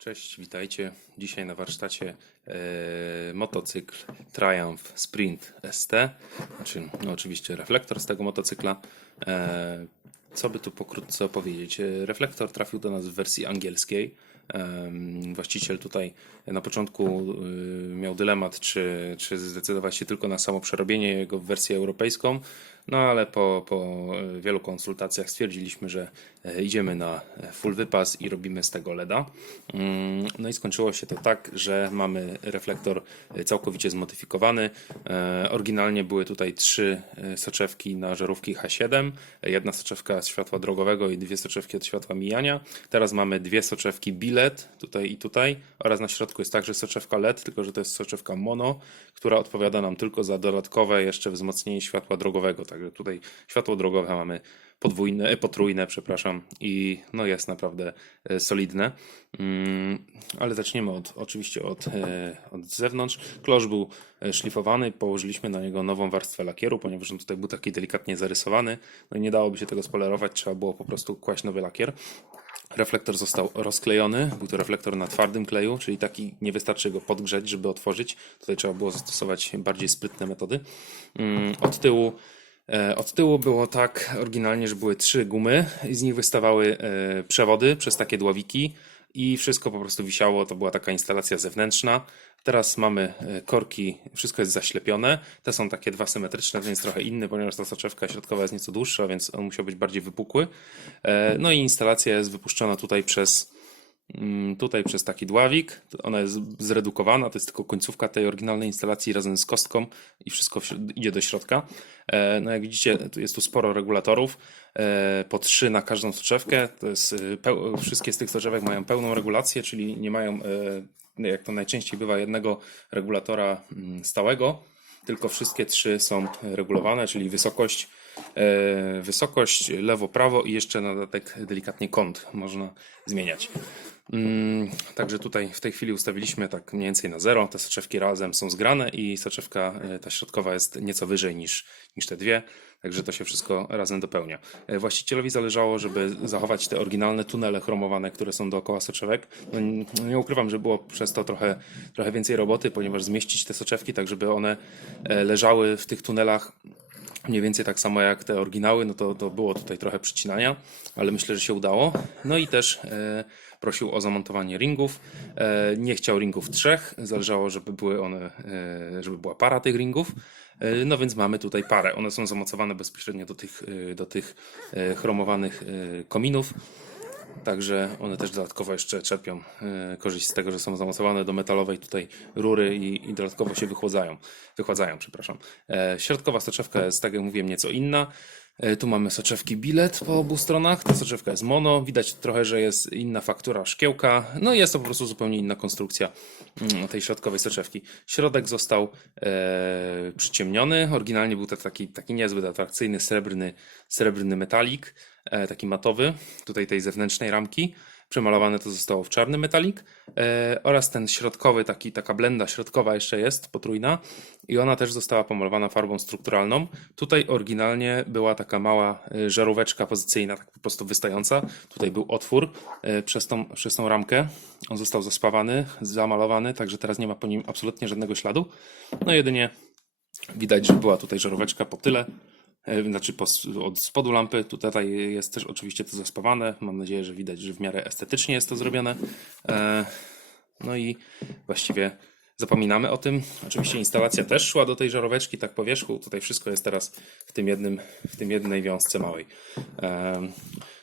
Cześć, witajcie. Dzisiaj na warsztacie e, motocykl Triumph Sprint ST, znaczy no oczywiście reflektor z tego motocykla. E, co by tu pokrótce opowiedzieć? E, Reflektor trafił do nas w wersji angielskiej. Em, Właściciel tutaj na początku y, miał dylemat, czy, czy zdecydować się tylko na samo przerobienie jego w wersję europejską, no ale po, po y, wielu konsultacjach stwierdziliśmy, że e, idziemy na full wypas i robimy z tego LEDa. Mm, No i skończyło się to tak, że mamy reflektor e, całkowicie zmodyfikowany. E, Oryginalnie były tutaj trzy e, soczewki na żarówki H7, e, jedna soczewka z światła drogowego i dwie soczewki od światła mijania. Teraz mamy dwie soczewki bilet tutaj i tutaj oraz na środku jest także soczewka LED, tylko że to jest soczewka mono, która odpowiada nam tylko za dodatkowe jeszcze wzmocnienie światła drogowego. Także tutaj światło drogowe mamy podwójne, e, potrójne, przepraszam, i no jest naprawdę e, solidne. Mm, Ale zaczniemy od, oczywiście od, e, od zewnątrz. Klosz był szlifowany, położyliśmy na niego nową warstwę lakieru, ponieważ on tutaj był taki delikatnie zarysowany. No i nie dałoby się tego spolerować, trzeba było po prostu kłaść nowy lakier. Reflektor został rozklejony. Był to reflektor na twardym kleju, czyli taki nie wystarczy go podgrzeć, żeby otworzyć. Tutaj trzeba było zastosować bardziej sprytne metody. Mm, Od tyłu Od tyłu było tak oryginalnie, że były trzy gumy i z nich wystawały e, przewody przez takie dławiki i wszystko po prostu wisiało. To była taka instalacja zewnętrzna. Teraz mamy e, korki, wszystko jest zaślepione. Te są takie dwa symetryczne, jest trochę inny, ponieważ ta soczewka środkowa jest nieco dłuższa, więc on musiał być bardziej wypukły. E, No i instalacja jest wypuszczona tutaj przez tutaj przez taki dławik. Ona jest zredukowana, to jest tylko końcówka tej oryginalnej instalacji razem z kostką i wszystko idzie do środka. E, No jak widzicie, jest tu sporo regulatorów, e, po trzy na każdą soczewkę. To jest, e, wszystkie z tych soczewek mają pełną regulację, czyli nie mają, jak to najczęściej bywa, jednego regulatora mm, stałego, tylko wszystkie trzy są regulowane, czyli wysokość, wysokość, lewo, prawo i jeszcze na dodatek delikatnie kąt można zmieniać. Mm, Także tutaj w tej chwili ustawiliśmy tak mniej więcej na zero. Te soczewki razem są zgrane i soczewka e, ta środkowa jest nieco wyżej niż, niż te dwie. Także to się wszystko razem dopełnia. E, Właścicielowi zależało, żeby zachować te oryginalne tunele chromowane, które są dookoła soczewek. No, nie ukrywam, że było przez to trochę, trochę więcej roboty, ponieważ zmieścić te soczewki tak, żeby one e, leżały w tych tunelach mniej więcej tak samo jak te oryginały, no to, to było tutaj trochę przycinania, ale myślę, że się udało. No i też e, prosił o zamontowanie ringów. E, nie chciał ringów trzech, zależało, żeby były one, e, żeby była para tych ringów. E, no więc mamy tutaj parę. One są zamocowane bezpośrednio do tych, e, do tych e, chromowanych e, kominów. Także one też dodatkowo jeszcze czerpią e, korzyść z tego, że są zamocowane do metalowej tutaj rury i, i dodatkowo się wychładzają. wychładzają przepraszam. E, środkowa soczewka jest, tak jak mówiłem, nieco inna. E, tu mamy soczewki bilet po obu stronach. Ta soczewka jest mono. Widać trochę, że jest inna faktura szkiełka. No i jest to po prostu zupełnie inna konstrukcja mm, tej środkowej soczewki. Środek został e, przyciemniony. Oryginalnie był to taki, taki niezbyt atrakcyjny srebrny, srebrny metalik, taki matowy, tutaj tej zewnętrznej ramki. Przemalowane to zostało w czarny metalik e, oraz ten środkowy, taki, taka blenda środkowa jeszcze jest, potrójna i ona też została pomalowana farbą strukturalną. Tutaj oryginalnie była taka mała e, żaróweczka pozycyjna, tak po prostu wystająca. Tutaj był otwór e, przez tą, przez tą ramkę. On został zaspawany, zamalowany, także teraz nie ma po nim absolutnie żadnego śladu. No jedynie Widać, że była tutaj żaróweczka po tyle, e, znaczy po, s- od spodu lampy. Tutaj jest też oczywiście to zaspawane. Mam nadzieję, że widać, że w miarę estetycznie jest to zrobione. E, No i właściwie zapominamy o tym. Oczywiście instalacja też szła do tej żaróweczki, tak po wierzchu. Tutaj wszystko jest teraz w tym jednym, w tym jednej wiązce małej.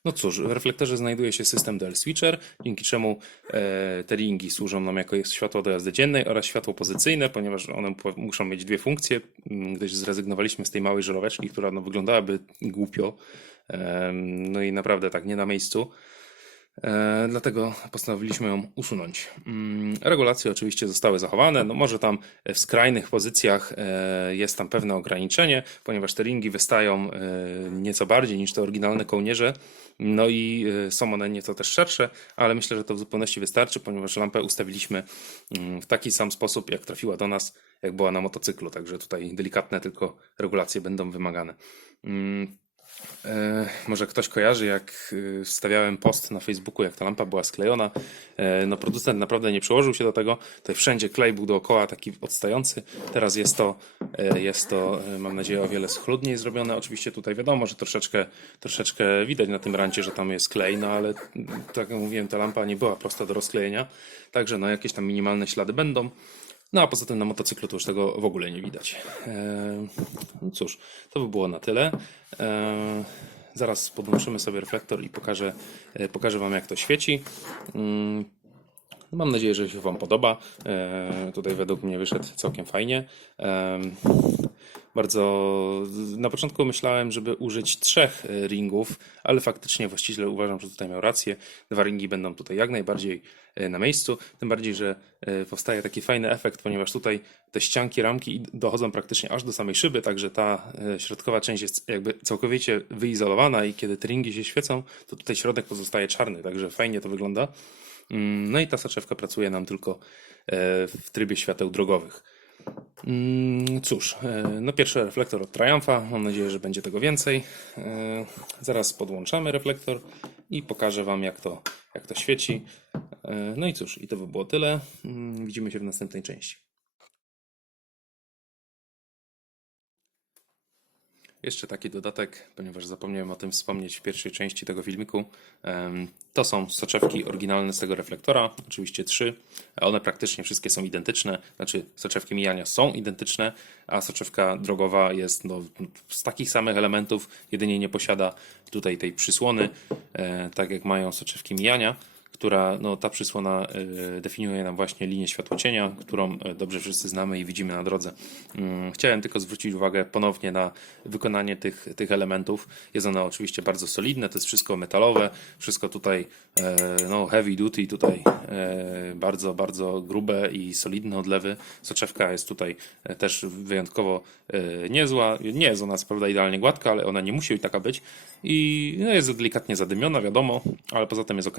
E, no cóż, w reflektorze znajduje się system DL Switcher, dzięki czemu e, te ringi służą nam jako światło do jazdy dziennej oraz światło pozycyjne, ponieważ one muszą mieć dwie funkcje, m, gdyż zrezygnowaliśmy z tej małej żaróweczki, która no, wyglądałaby głupio. Em, No i naprawdę tak nie na miejscu. E, dlatego postanowiliśmy ją usunąć. Mm, Regulacje oczywiście zostały zachowane. No może tam w skrajnych pozycjach e, jest tam pewne ograniczenie, ponieważ te ringi wystają e, nieco bardziej niż te oryginalne kołnierze. No i e, są one nieco też szersze, ale myślę, że to w zupełności wystarczy, ponieważ lampę ustawiliśmy mm, w taki sam sposób, jak trafiła do nas, jak była na motocyklu. Także tutaj delikatne tylko regulacje będą wymagane. E, może ktoś kojarzy, jak e, wstawiałem post na Facebooku, jak ta lampa była sklejona. E, no producent naprawdę nie przyłożył się do tego. Tutaj wszędzie klej był dookoła taki odstający. Teraz jest to, jest to mam nadzieję, o wiele schludniej zrobione. Oczywiście tutaj wiadomo, że troszeczkę, troszeczkę widać na tym rancie, że tam jest klej, no ale mm, tak jak mówiłem, ta lampa nie była prosta do rozklejenia. Także no jakieś tam minimalne ślady będą. No a poza tym na motocyklu to już tego w ogóle nie widać. E, No cóż, to by było na tyle. E, Zaraz podłączymy sobie reflektor i pokażę, e, pokażę Wam jak to świeci. Mm, Mam nadzieję, że się Wam podoba. E, Tutaj według mnie wyszedł całkiem fajnie. Bardzo na początku myślałem, żeby użyć trzech e, ringów, ale faktycznie właściciel uważam, że tutaj miał rację. Dwa ringi będą tutaj jak najbardziej e, na miejscu. Tym bardziej, że e, powstaje taki fajny efekt, ponieważ tutaj te ścianki, ramki dochodzą praktycznie aż do samej szyby, także ta środkowa część jest jakby całkowicie wyizolowana i kiedy te ringi się świecą, to tutaj środek pozostaje czarny, także fajnie to wygląda. Mm, No i ta soczewka pracuje nam tylko w trybie świateł drogowych. Mm, Cóż, e, no pierwszy reflektor od Triumpha. Mam nadzieję, że będzie tego więcej. E, Zaraz podłączamy reflektor i pokażę Wam, jak to, jak to świeci. E, No i cóż, i to by było tyle. Mm, Widzimy się w następnej części. Jeszcze taki dodatek, ponieważ zapomniałem o tym wspomnieć w pierwszej części tego filmiku. To są soczewki oryginalne z tego reflektora, oczywiście trzy. One praktycznie wszystkie są identyczne, znaczy soczewki mijania są identyczne, a soczewka drogowa jest no, z takich samych elementów, jedynie nie posiada tutaj tej przysłony, e, tak jak mają soczewki mijania która, no ta przysłona y, definiuje nam właśnie linię światłocienia, którą y, dobrze wszyscy znamy i widzimy na drodze. Mm, Chciałem tylko zwrócić uwagę ponownie na wykonanie tych, tych elementów. Jest ono oczywiście bardzo solidne, to jest wszystko metalowe, wszystko tutaj e, no, heavy duty, tutaj e, bardzo, bardzo grube i solidne odlewy. Soczewka jest tutaj e, też wyjątkowo e, niezła. Nie jest ona prawda idealnie gładka, ale ona nie musi taka być i no, jest delikatnie zadymiona, wiadomo, ale poza tym jest ok.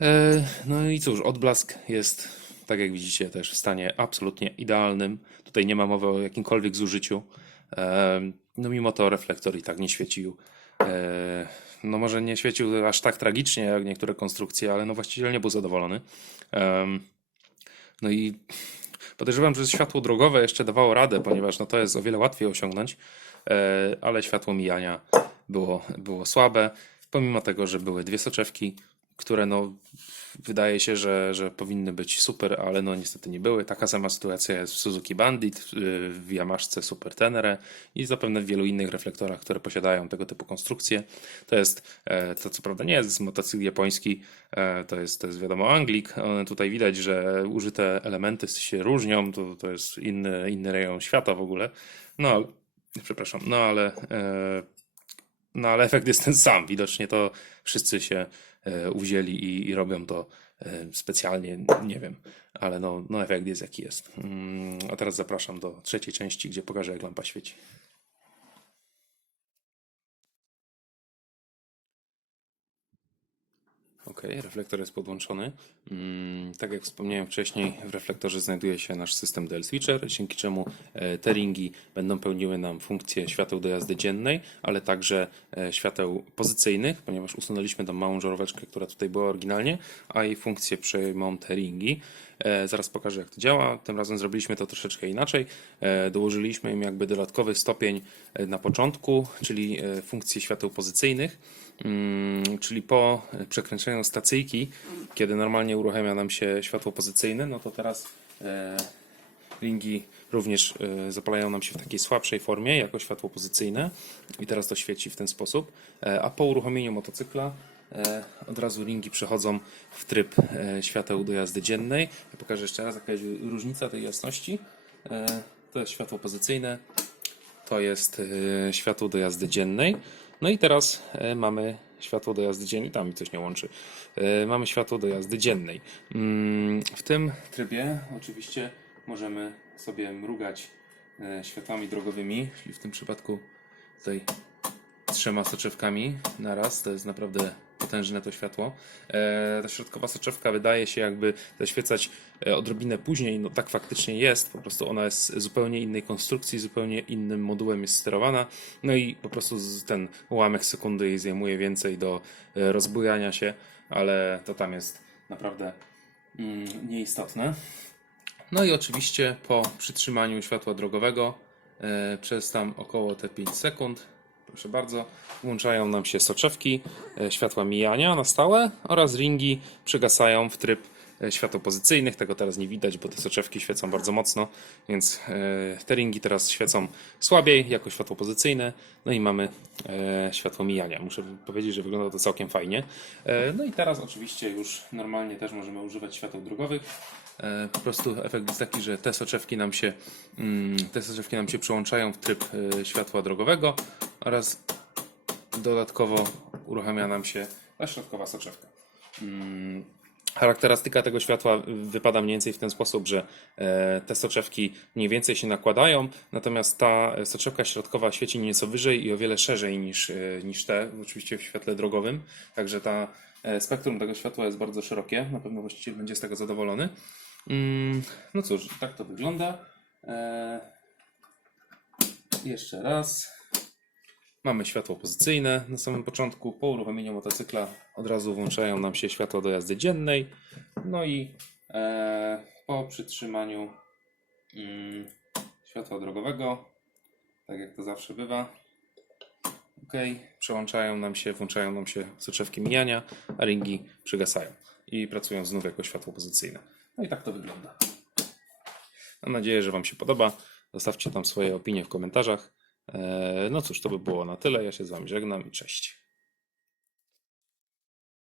E, No i cóż, odblask jest, tak jak widzicie, też w stanie absolutnie idealnym. Tutaj nie ma mowy o jakimkolwiek zużyciu. E, No mimo to reflektor i tak nie świecił. E, No może nie świecił aż tak tragicznie jak niektóre konstrukcje, ale no właściciel nie był zadowolony. No i podejrzewam, że światło drogowe jeszcze dawało radę, ponieważ no to jest o wiele łatwiej osiągnąć, ale światło mijania było, było słabe, pomimo tego, że były dwie soczewki, które no wydaje się, że, że powinny być super, ale no niestety nie były. Taka sama sytuacja jest w Suzuki Bandit, y, w Yamaszce Super Tenere i zapewne w wielu innych reflektorach, które posiadają tego typu konstrukcje. To jest, e, to co prawda nie jest motocykl japoński, e, to jest, to jest wiadomo Anglik. Tutaj widać, że użyte elementy się różnią, to, to jest inny, inny rejon świata w ogóle. No, przepraszam, no ale e, no ale efekt jest ten sam. Widocznie to wszyscy się uwzięli i, i robią to e, specjalnie, nie wiem, ale no, no efekt jest jaki jest. Mm, A teraz zapraszam do trzeciej części, gdzie pokażę jak lampa świeci. Reflektor jest podłączony. Mm, tak jak wspomniałem wcześniej, w reflektorze znajduje się nasz system DL Switcher, dzięki czemu e, te ringi będą pełniły nam funkcję świateł do jazdy dziennej, ale także e, świateł pozycyjnych, ponieważ usunęliśmy tą małą żaróweczkę, która tutaj była oryginalnie, a jej funkcję przejmą te ringi. E, Zaraz pokażę jak to działa. Tym razem zrobiliśmy to troszeczkę inaczej. Dołożyliśmy im jakby dodatkowy stopień na początku, czyli funkcję świateł pozycyjnych. Mm, czyli po przekręceniu stacyjki, kiedy normalnie uruchamia nam się światło pozycyjne, no to teraz e, ringi również e, zapalają nam się w takiej słabszej formie, jako światło pozycyjne i teraz to świeci w ten sposób, e, a po uruchomieniu motocykla e, od razu ringi przechodzą w tryb e, świateł do jazdy dziennej. Ja pokażę jeszcze raz, jaka jest różnica tej jasności. E, to jest światło pozycyjne, to jest e, światło do jazdy dziennej. No i teraz e, mamy światło do jazdy dziennej. Tam mi coś nie łączy. E, Mamy światło do jazdy dziennej. Mm, W tym trybie oczywiście możemy sobie mrugać e, światłami drogowymi, czyli w tym przypadku tutaj trzema soczewkami na raz. To jest naprawdę potężne to światło. E, ta środkowa soczewka wydaje się jakby zaświecać e, odrobinę później, no tak faktycznie jest, po prostu ona jest zupełnie innej konstrukcji, zupełnie innym modułem jest sterowana, no i po prostu ten ułamek sekundy jej zajmuje więcej do e, rozbujania się, ale to tam jest naprawdę mm, nieistotne. No i oczywiście po przytrzymaniu światła drogowego przez tam około te 5 sekund, proszę bardzo, włączają nam się soczewki, e, światła mijania na stałe oraz ringi przygasają w tryb e, światł pozycyjnych. Tego teraz nie widać, bo te soczewki świecą bardzo mocno, więc e, te ringi teraz świecą słabiej jako światło pozycyjne. No i mamy światło mijania. Muszę powiedzieć, że wygląda to całkiem fajnie. No i teraz oczywiście już normalnie też możemy używać świateł drogowych. Po prostu efekt jest taki, że te soczewki nam się, mm, te soczewki nam się przełączają w tryb światła drogowego oraz dodatkowo uruchamia nam się ta środkowa soczewka. Mm, Charakterystyka tego światła wypada mniej więcej w ten sposób, że e, te soczewki mniej więcej się nakładają, natomiast ta soczewka środkowa świeci nieco wyżej i o wiele szerzej niż, e, niż te, oczywiście w świetle drogowym. Także ta e, spektrum tego światła jest bardzo szerokie. Na pewno właściciel będzie z tego zadowolony. Mm, No cóż, tak to wygląda. Jeszcze raz. Mamy światło pozycyjne na samym początku. Po uruchomieniu motocykla od razu włączają nam się światło do jazdy dziennej. No i e, po przytrzymaniu mm, światła drogowego, tak jak to zawsze bywa, ok, przełączają nam się, włączają nam się soczewki mijania, a ringi przygasają i pracują znów jako światło pozycyjne. No i tak to wygląda. Mam nadzieję, że Wam się podoba. Zostawcie tam swoje opinie w komentarzach. Eee, No cóż, to by było na tyle. Ja się z Wami żegnam i cześć.